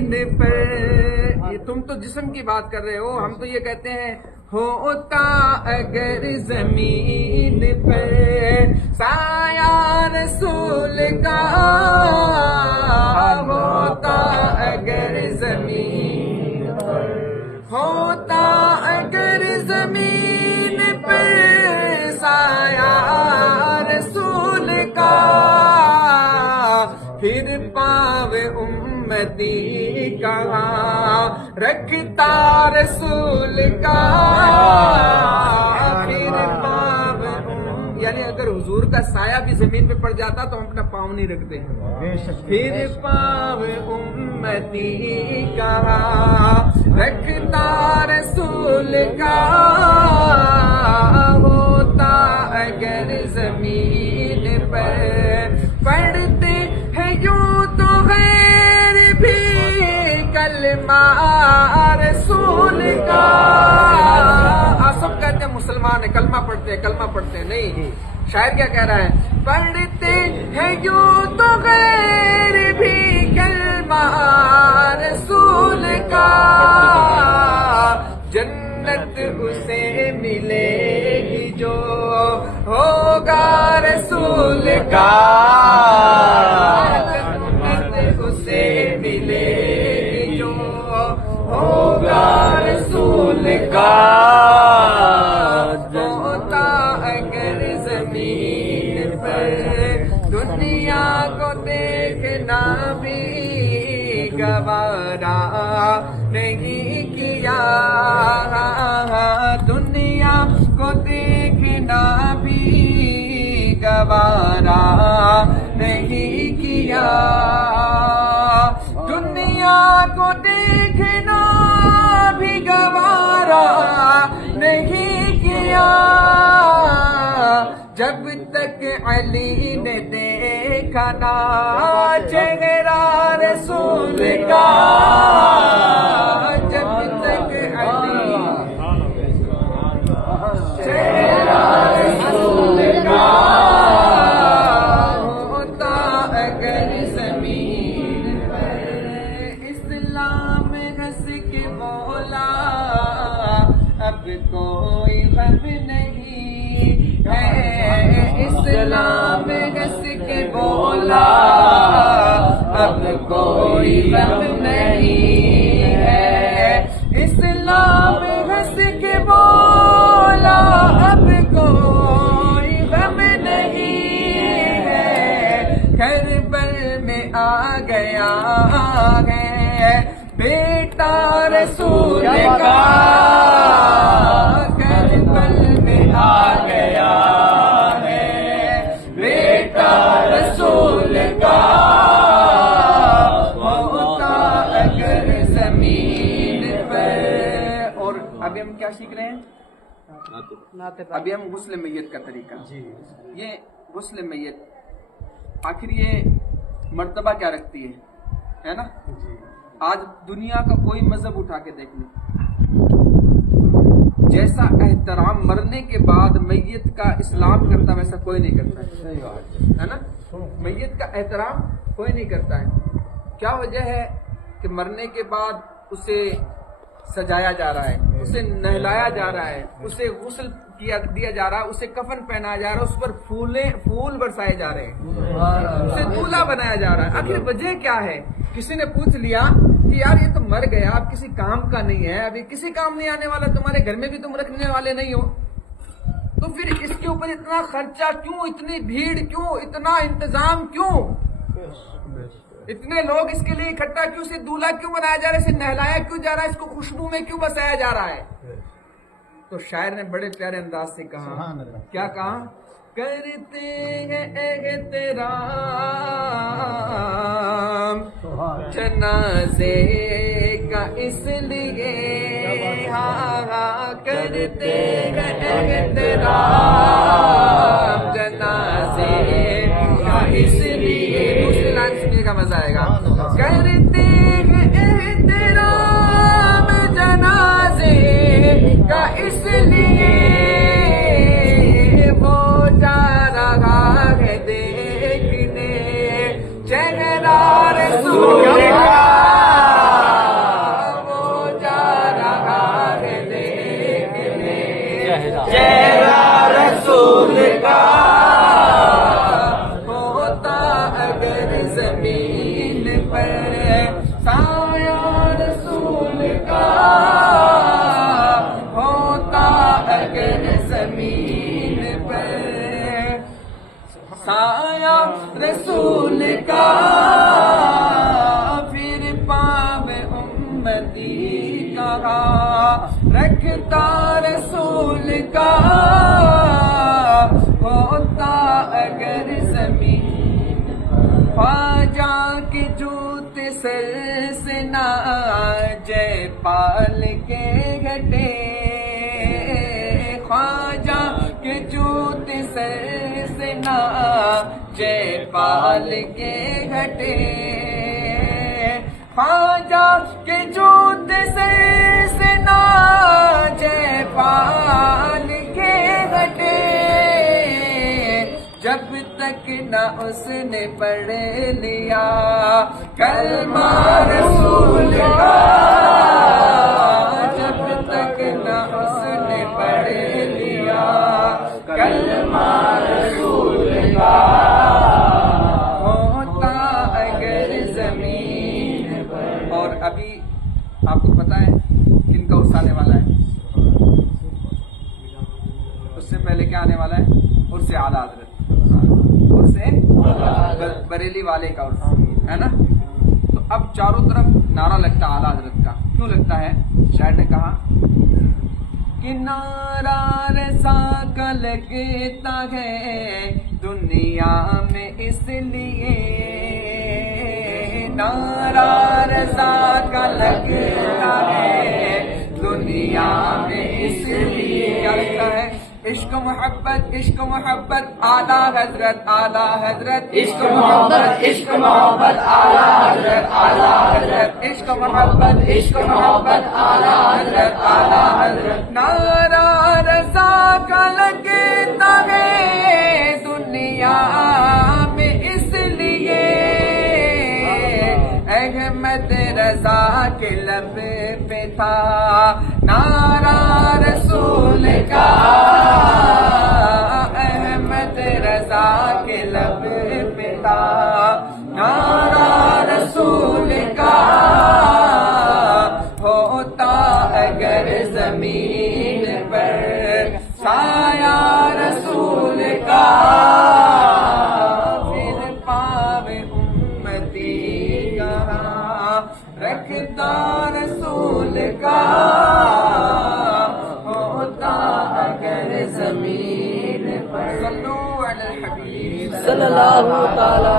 زمین پر. یہ تم تو جسم کی بات کر رہے ہو، ہم تو یہ کہتے ہیں ہوتا اگر زمین پر سایہ رسول کا، ہوتا اگر زمین پر، ہوتا اگر زمین پر سایہ رسول کا، پھر پاو امتی کہاں رکھتا رسول کا، پھر پاو یعنی اگر حضور کا سایہ بھی زمین پہ پڑ جاتا تو ہم اپنا پاؤں نہیں رکھتے ہیں. پھر پاو امتی کہاں رکھتا رسول کا، ہوتا اگر زمین پر پڑھتے ہیں یوں تو غیر بھی کلمہ رسول کا. آپ سب کہتے ہیں مسلمان ہیں، کلمہ پڑھتے ہیں، کلمہ پڑھتے ہیں. نہیں، شاعر کیا کہہ رہا ہے؟ پڑھتے ہیں یوں تو غیر بھی کلمہ رسول کا، جنت اسے ملے گی جو ہوگا رسول کا، جنت اسے ملے گی جو ہوگا رسول کا. ہوتا اگر زمین پر دنیا کو دیکھنا بھی گوارا نہیں کیا، دنیا کو دیکھنا بھی گوارا نہیں کیا، دنیا کو دیکھنا بھی گوارا نہیں کیا، جب تک علی نے دیکھا نہ چہرہ رسول کا، جب تک علی چہرہ رسول کا، ہوتا اگر زمین پر اسلام ہنس کے مولا، اب کوئی غم نہیں ہے، اسلام ہنس کے مولا، اب کوئی غم نہیں ہے، اسلام ہنس کے مولا، اب کوئی غم نہیں ہے، کربل میں آ گیا ہے بیٹا رسول کا، کربل میں آ گیا ہے بیٹا رسول کا، ہوتا اگر زمین پر. اور ابھی ہم کیا سیکھ رہے ہیں؟ ابھی ہم غسل میت کا طریقہ. یہ غسل میت آخر یہ مرتبہ کیا رکھتی ہے نا؟ آج دنیا کا کوئی مذہب اٹھا کے دیکھ لیں، جیسا احترام مرنے کے بعد میت کا اسلام کرتا ویسا کوئی نہیں کرتا ہے نا؟ میت کا احترام کوئی نہیں کرتا ہے. کیا وجہ ہے کہ مرنے کے بعد اسے سجایا جا رہا ہے، اسے نہلایا جا رہا ہے، اسے غسل دیا جا رہا ہے، اسے کفن پہنایا جا رہا ہے، اس پر پھول برسائے جا رہے ہیں، اسے دولہا بنایا جا رہا ہے. آخر وجہ کیا ہے؟ کسی نے پوچھ لیا کہ یار یہ تو مر گیا، اب کسی کام کا نہیں ہے، ابھی کسی کام نہیں آنے والا، تمہارے گھر میں بھی تم رکھنے والے نہیں ہو، تو پھر اس کے اوپر اتنا خرچہ کیوں، اتنی بھیڑ کیوں، اتنا انتظام کیوں، اتنے لوگ اس کے لیے اکٹھا کیوں، اسے دولہا کیوں بنایا جا رہا ہے، اسے نہلایا کیوں جا رہا ہے، اس کو خوشبو میں کیوں بسایا جا رہا ہے؟ تو شاعر نے بڑے پیارے انداز سے کہا، کیا کہا؟ کرتے ہیں احترام جنازے کا اس لیے، ہاں کرتے ہیں احترام جنازے کا اس لیے. دوسری لائن سننے کا مزہ آئے گا. کرتے ہیں احترام جنازے کا اس لیے، وہ جا رہا ہے دیکھنے چہرہ رسول کا. امتی کہاں رکھتا رسول کا ہوتا اگر زمین خواجہ کے جوت سر سے نہ جے پال کے گھٹے خواجہ کے جوت سر سے نہ جے پال کے گھٹے خواجہ کے جوت سر سے نہ جے پال کے گھٹے جب تک نہ اس نے پڑھ لیا کلمہ رسول کا جب تک نہ اس نے پڑھ لیا کلمہ رسول کا ہوتا اگر زمین پر. اور ابھی آپ کو پتا ہے کن کا عرس آنے والا ہے؟ اس سے پہلے کیا آنے والا ہے؟ عرس اعلیٰ حضرت، بریلی والے کا عرس ہے نا. تو اب چاروں طرف نعرہ لگتا ہے اعلیٰ حضرت کا. کیوں لگتا ہے؟ شاعر نے کہا کہ نعرہ رسا کا لگتا ہے دنیا میں اس لیے نعرہ رسا کا لگتا ہے دنیا میں اس لیے. کیا لگتا ہے؟ عشق محبت عشق محبت اعلیٰ حضرت اعلیٰ حضرت عشق محبت اعلیٰ حضرت اعلیٰ حضرت عشق محبت اعلیٰ حضرت اعلیٰ حضرت. نعرہ رضا کا لگتا ہے دنیا میں اس لیے احمد رضا کے لب پہ تھا نعرہ رسول کا احمد رضا کے لب پہ تھا نعرہ رسول کا ہوتا اگر زمین پر سایہ رسول کا پھر پاوے امتی کہاں رکھتا رسول کا ہوتا اگر زمین پر. صلو علی الحبیب صلی اللہ تعالی